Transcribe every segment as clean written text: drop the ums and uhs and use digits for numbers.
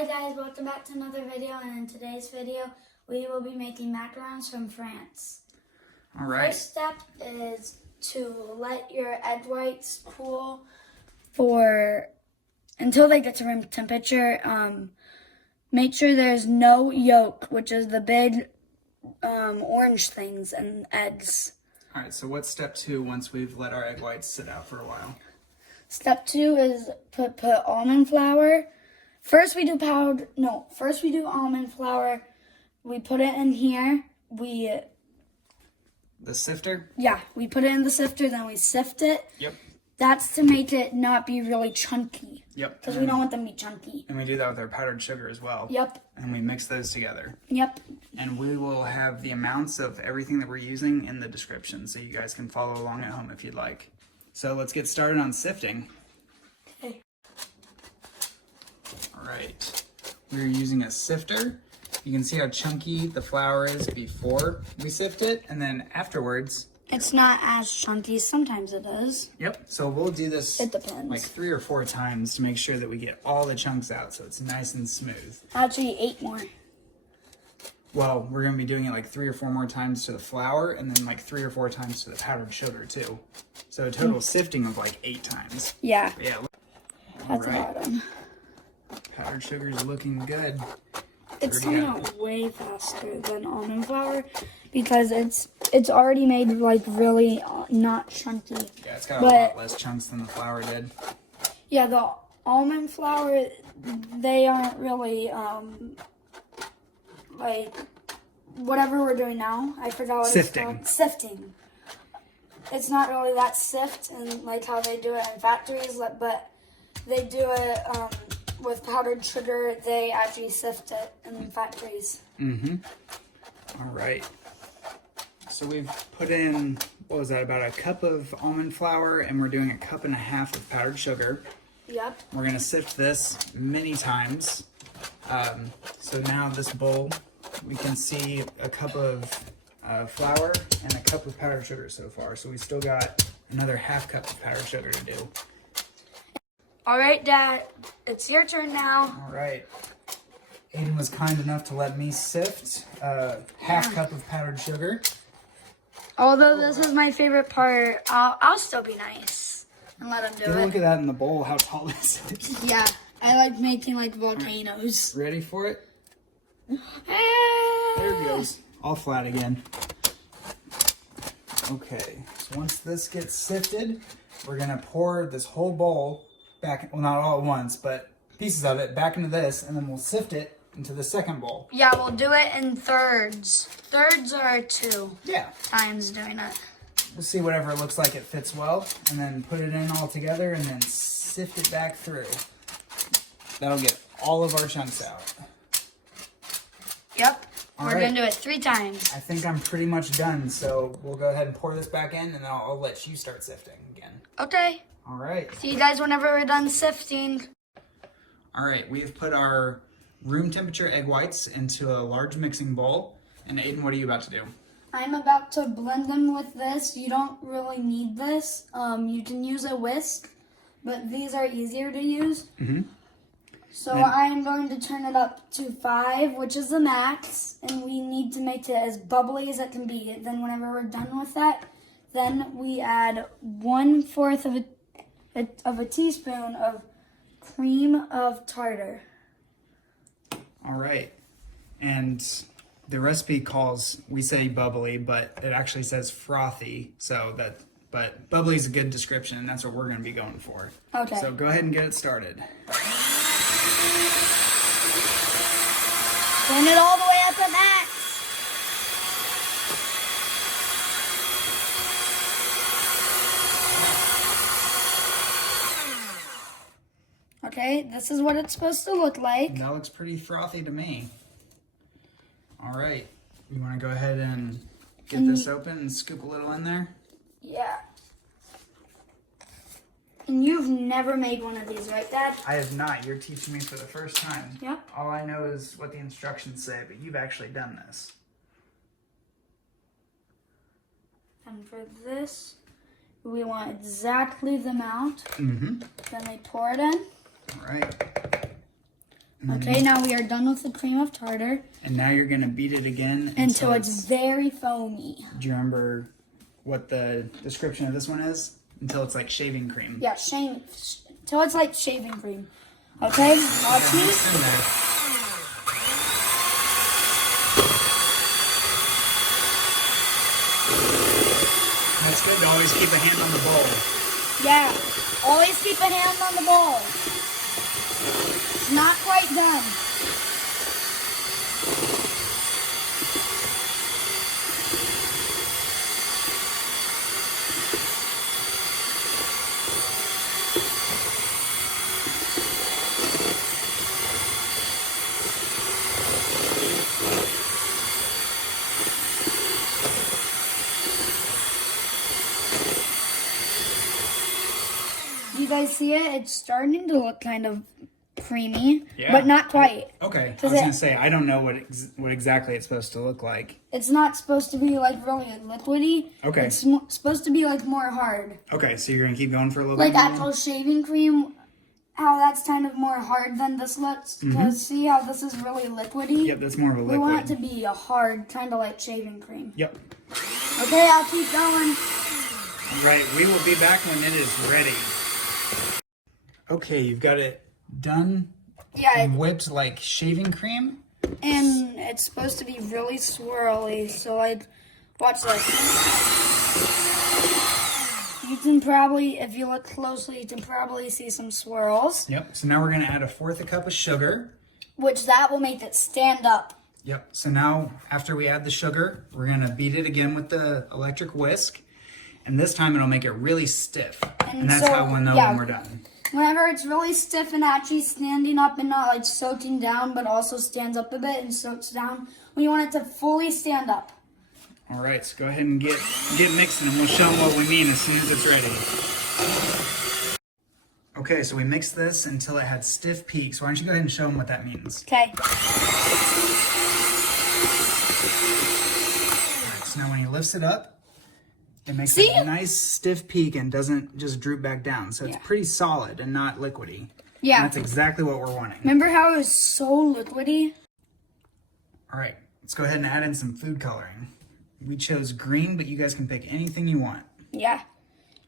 Hi guys, welcome back to another video, and in today's video we will be making macarons from France. Alright. First step is to let your egg whites cool for until they get to room temperature. Make sure there's no yolk, which is the big orange things in eggs. Alright, so what's step 2 once we've let our egg whites sit out for a while? Step 2 is put almond flour. First we do almond flour. We put it in here. The sifter? Yeah, we put it in the sifter, then we sift it. Yep. That's to make it not be really chunky. Yep. Because we don't want them to be chunky. And we do that with our powdered sugar as well. Yep. And we mix those together. Yep. And we will have the amounts of everything that we're using in the description, so you guys can follow along at home if you'd like. So let's get started on sifting. Okay. Alright. We're using a sifter. You can see how chunky the flour is before we sift it, and then afterwards. It's not as chunky. Sometimes it is. Yep. So we'll do this It depends. like 3 or 4 times to make sure that we get all the chunks out so it's nice and smooth. Actually, 8 more. Well, we're going to be doing it like 3 or 4 more times to the flour, and then like 3 or 4 times to the powdered sugar too. So a total sifting of like 8 times. Yeah. But yeah. That's a lot of them. Powdered sugar is looking good. It's coming out way faster than almond flour because it's already made like really not chunky. Yeah, it's got a lot less chunks than the flour did. Yeah, the almond flour, they aren't really like whatever we're doing now. I forgot what Sifting. it's called. Sifting. It's not really that sift and like how they do it in factories, but they do it with powdered sugar. They actually sift it in factories. Mm-hmm. All right. So we've put in, what was that, about a cup of almond flour, and we're doing a cup and a half of powdered sugar. Yep. We're going to sift this many times. So now this bowl, we can see a cup of flour and a cup of powdered sugar so far. So we still got another half cup of powdered sugar to do. All right, Dad, it's your turn now. All right. Aiden was kind enough to let me sift half cup of powdered sugar. Although this is my favorite part, I'll still be nice and let him do Get a it. look at that in the bowl, how tall this is. Yeah, I like making like volcanoes. Ready for it? There There it goes. All flat again. Okay, so once this gets sifted, we're gonna pour this whole bowl back, well, not all at once, but pieces of it back into this, and then we'll sift it into the second bowl. Yeah, we'll do it in thirds. Thirds are 2 times doing it. We'll see whatever it looks like it fits well, and then put it in all together, and then sift it back through. That'll get all of our chunks out. Yep. All We're right. going to do it 3 times. I think I'm pretty much done, so we'll go ahead and pour this back in, and then I'll let you start sifting again. Okay. All right. See you guys whenever we're done sifting. All right, we have put our room temperature egg whites into a large mixing bowl. And Aiden, what are you about to do? I'm about to blend them with this. You don't really need this. You can use a whisk, but these are easier to use. Mm-hmm. So I'm going to turn it up to 5, which is the max, and we need to make it as bubbly as it can be. Then whenever we're done with that, then we add 1/4 of a teaspoon of cream of tartar. All right, and the recipe calls, we say bubbly, but it actually says frothy. But bubbly is a good description, and that's what we're going to be going for. Okay. So go ahead and get it started. Turn it all the way up to max. Okay, this is what it's supposed to look like. That looks pretty frothy to me. All right, you want to go ahead and get this open and scoop a little in there? Yeah. And you've never made one of these, right, Dad? I have not. You're teaching me for the first time. Yeah. All I know is what the instructions say, but you've actually done this. And for this, we want exactly the amount. Mm-hmm. Then we pour it in. All right. Okay, now we are done with the cream of tartar. And now you're going to beat it again Until it's very foamy. Do you remember what the description of this one is? Until it's like shaving cream. Yeah, till it's like shaving cream. Okay, watch me. That's good to always keep a hand on the bowl. Yeah, always keep a hand on the bowl. It's not quite done. You guys see it? It's starting to look kind of creamy, but not quite. Okay, I was going to say, I don't know what exactly it's supposed to look like. It's not supposed to be like really liquidy. Okay. It's supposed to be like more hard. Okay, so you're going to keep going for a little like bit more? actual shaving cream, how that's kind of more hard than this looks. Because see how this is really liquidy? Yep, that's more of a liquid. We want it to be a hard, kind of like shaving cream. Yep. Okay, I'll keep going. Right, we will be back when it is ready. Okay, you've got it done and whipped like shaving cream. And it's supposed to be really swirly, so I'd watch this. You can probably, if you look closely, you can probably see some swirls. Yep, so now we're going to add 1/4 cup of sugar. Which that will make it stand up. Yep, so now after we add the sugar, we're going to beat it again with the electric whisk. And this time it'll make it really stiff. And that's how we'll know when we're done. Whenever it's really stiff and actually standing up and not like soaking down, but also stands up a bit and soaks down, we want it to fully stand up. All right, so go ahead and get mixing and we'll show them what we mean as soon as it's ready. Okay, so we mixed this until it had stiff peaks. Why don't you go ahead and show them what that means? Okay. So now when he lifts it up, it makes a nice stiff peak and doesn't just droop back down. So it's pretty solid and not liquidy. Yeah. And that's exactly what we're wanting. Remember how it was so liquidy? All right, let's go ahead and add in some food coloring. We chose green, but you guys can pick anything you want. Yeah.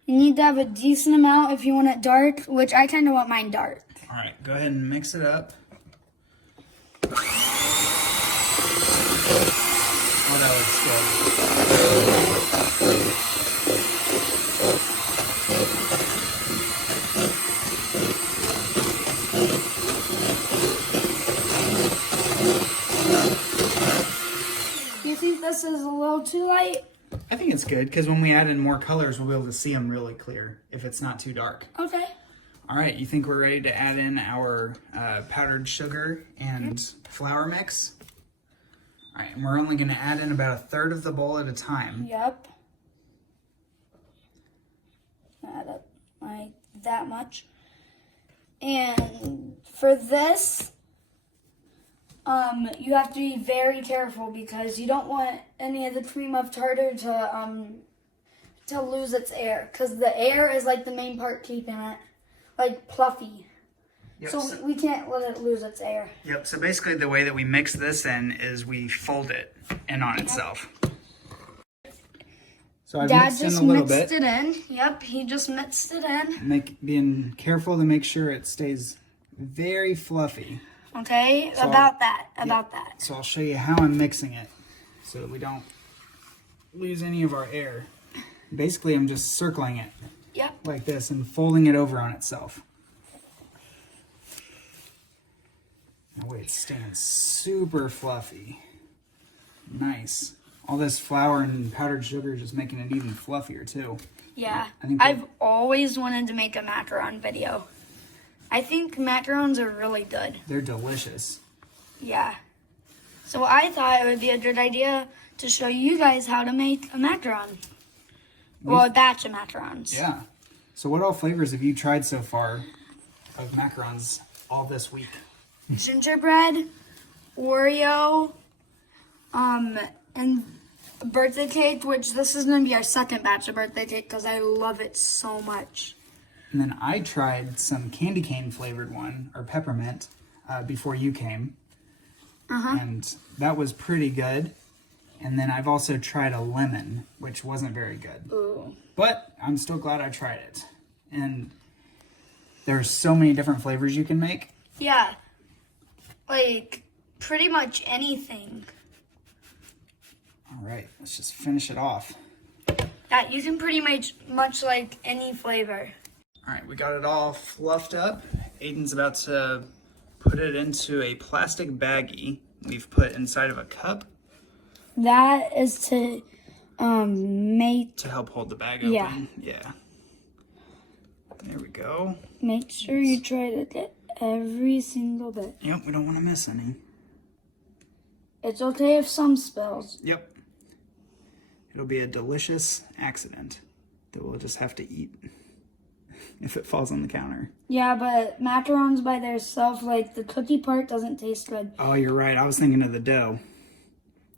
You need to have a decent amount if you want it dark, which I kind of want mine dark. All right, go ahead and mix it up. Oh, that looks good. Do you think this is a little too light? I think it's good because when we add in more colors, we'll be able to see them really clear if it's not too dark. Okay. All right, you think we're ready to add in our powdered sugar and flour mix? All right, and we're only going to add in about 1/3 of the bowl at a time. Yep. Add up like that much. And for this, you have to be very careful because you don't want any of the cream of tartar to lose its air, because the air is like the main part keeping it like fluffy. Yep, so we can't let it lose its air. Yep, so basically the way that we mix this in is we fold it in on itself. So I've Dad mixed in just a little mixed bit. it in. Yep, he just mixed it in. Being careful to make sure it stays very fluffy. Okay, So about that. So I'll show you how I'm mixing it so that we don't lose any of our air. Basically, I'm just circling it like this and folding it over on itself. That way it's staying super fluffy. Nice. All this flour and powdered sugar is just making it even fluffier too. Yeah, I've always wanted to make a macaron video. I think macarons are really good. They're delicious. Yeah. So I thought it would be a good idea to show you guys how to make a macaron. Well, a batch of macarons. Yeah. So what all flavors have you tried so far of macarons all this week? Gingerbread, Oreo, and birthday cake, which this is going to be our second batch of birthday cake because I love it so much. And then I tried some candy cane flavored one, or peppermint. before you came. Uh-huh. And that was pretty good. And then I've also tried a lemon, which wasn't very good. Ooh. But I'm still glad I tried it. And there's so many different flavors you can make. Yeah. Like, pretty much anything. All right, let's just finish it off. Yeah, you can pretty much like any flavor. All right, we got it all fluffed up. Aiden's about to put it into a plastic baggie we've put inside of a cup. That is to make... To help hold the bag open. Yeah. Yeah. There we go. Make sure you try to get every single bit. Yep, we don't want to miss any. It's okay if some spills. Yep. It'll be a delicious accident that we'll just have to eat if it falls on the counter. Yeah, but macarons by themselves, like the cookie part doesn't taste good. Oh, you're right. I was thinking of the dough.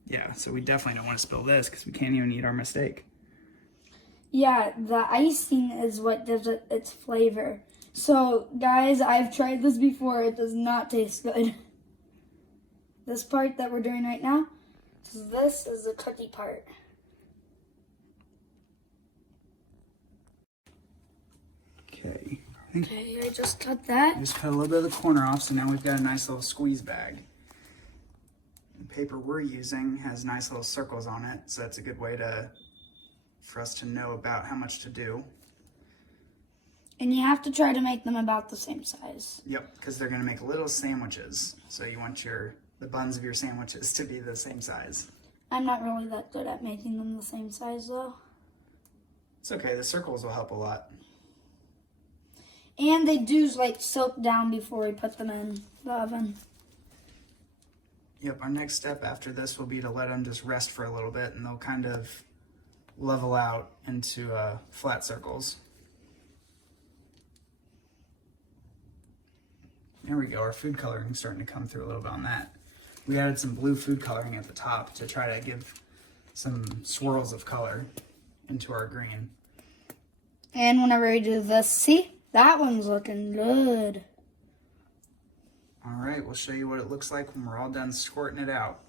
Yeah, so we definitely don't want to spill this because we can't even eat our mistake. Yeah, the icing is what gives it its flavor. So, guys, I've tried this before. It does not taste good. This part that we're doing right now, this is the cookie part. Okay. Okay, I just cut that. Just cut a little bit of the corner off, so now we've got a nice little squeeze bag. The paper we're using has nice little circles on it, so that's a good way for us to know about how much to do. And you have to try to make them about the same size. Yep, because they're going to make little sandwiches, so you want the buns of your sandwiches to be the same size. I'm not really that good at making them the same size, though. It's okay, the circles will help a lot. And they do, like, soak down before we put them in the oven. Yep, our next step after this will be to let them just rest for a little bit, and they'll kind of level out into flat circles. There we go, our food coloring is starting to come through a little bit on that. We added some blue food coloring at the top to try to give some swirls of color into our green. And whenever we do this, see? That one's looking good. All right, we'll show you what it looks like when we're all done squirting it out.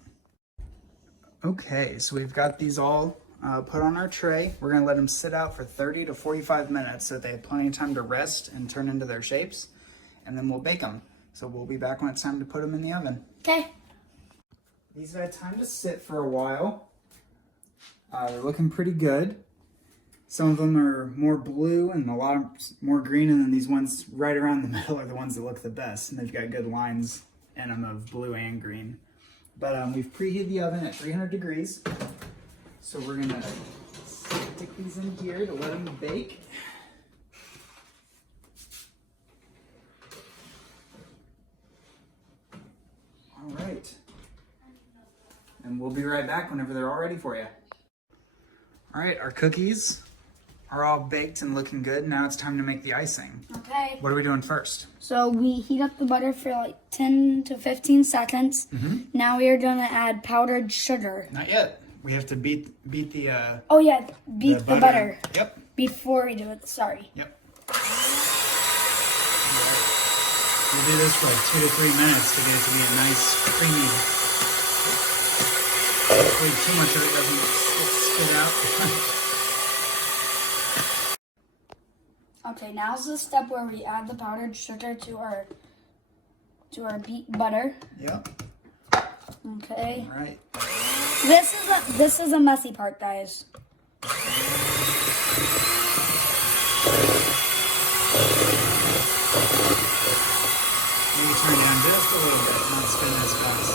Okay, so we've got these all put on our tray. We're gonna let them sit out for 30 to 45 minutes so they have plenty of time to rest and turn into their shapes, and then we'll bake them. So we'll be back when it's time to put them in the oven. Okay. These have had time to sit for a while. They're looking pretty good. Some of them are more blue and a lot more green, and then these ones right around the middle are the ones that look the best, and they've got good lines in them of blue and green. But we've preheated the oven at 300 degrees, so we're gonna stick these in here to let them bake. All right, and we'll be right back whenever they're all ready for you. All right, our cookies are all baked and looking good. Now it's time to make the icing. Okay. What are we doing first? So we heat up the butter for like 10 to 15 seconds. Now we are going to add powdered sugar. Not yet. We have to beat the Oh yeah, beat the butter. Yep. Before we do it, sorry. Yep. Right. We'll do this for like 2 to 3 minutes to get it to be a nice creamy. Hopefully too much of it doesn't spit out. Okay, now's the step where we add the powdered sugar to our beat butter. Yep. Okay. All right. This is a messy part, guys. Maybe turn down just a little bit, not spin as fast.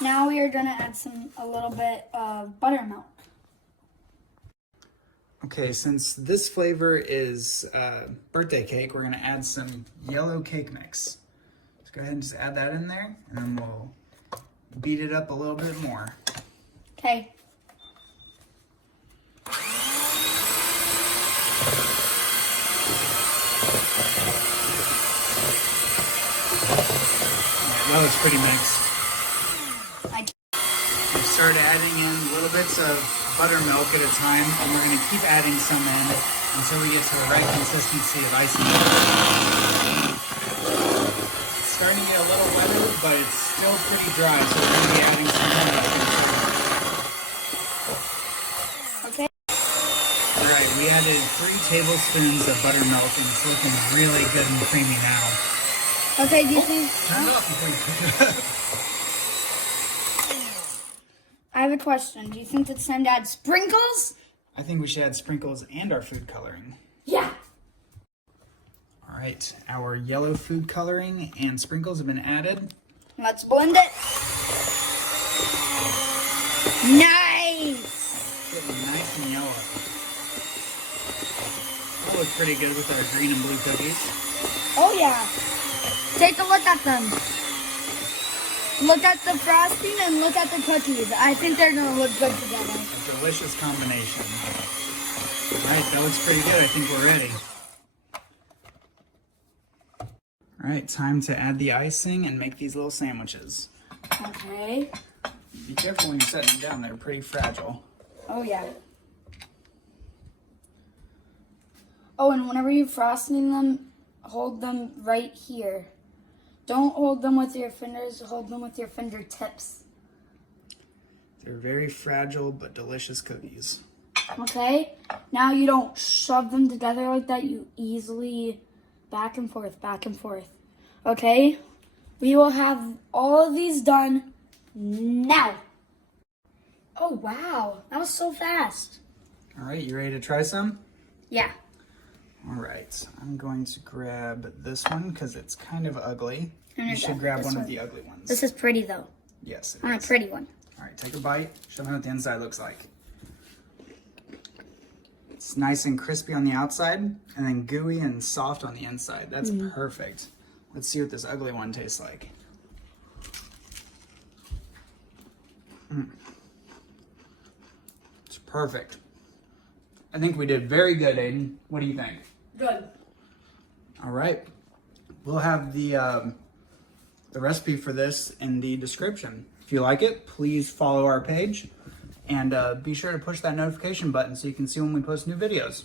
Now we are gonna add a little bit of buttermilk. Okay, since this flavor is birthday cake, we're gonna add some yellow cake mix. Let's go ahead and just add that in there, and then we'll beat it up a little bit more. Okay. That looks pretty mixed. I We've started adding in little bits of buttermilk at a time, and we're going to keep adding some in until we get to the right consistency of icing. It's starting to get a little wetter, but it's still pretty dry, so we're going to be adding some more. Okay. Alright, we added 3 tablespoons of buttermilk, and it's looking really good and creamy now. Okay, do you think... Turn it off before you put it up. I have a question. Do you think it's time to add sprinkles? I think we should add sprinkles and our food coloring. Yeah. Alright, our yellow food coloring and sprinkles have been added. Let's blend it. Nice. Getting nice and yellow. That looks pretty good with our green and blue cookies. Oh yeah. Take a look at them. Look at the frosting and look at the cookies. I think they're going to look good together. A delicious combination. Alright, that looks pretty good. I think we're ready. Alright, time to add the icing and make these little sandwiches. Okay. Be careful when you're setting them down. They're pretty fragile. Oh yeah. Oh, and whenever you're frosting them, hold them right here. Don't hold them with your fingers, hold them with your fingertips. They're very fragile but delicious cookies. Okay? Now you don't shove them together like that. You easily back and forth, back and forth. Okay? We will have all of these done now. Oh, wow. That was so fast. Alright, you ready to try some? Yeah. Alright, I'm going to grab this one because it's kind of ugly. And You should grab this one of one. the ugly ones. This is pretty, though. Yes, it I want is. a pretty one. Alright, take a bite. Show me what the inside looks like. It's nice and crispy on the outside, and then gooey and soft on the inside. That's perfect. Let's see what this ugly one tastes like. It's perfect. I think we did very good, Aiden. What do you think? Good. All right. We'll have the recipe for this in the description. If you like it, please follow our page and be sure to push that notification button so you can see when we post new videos.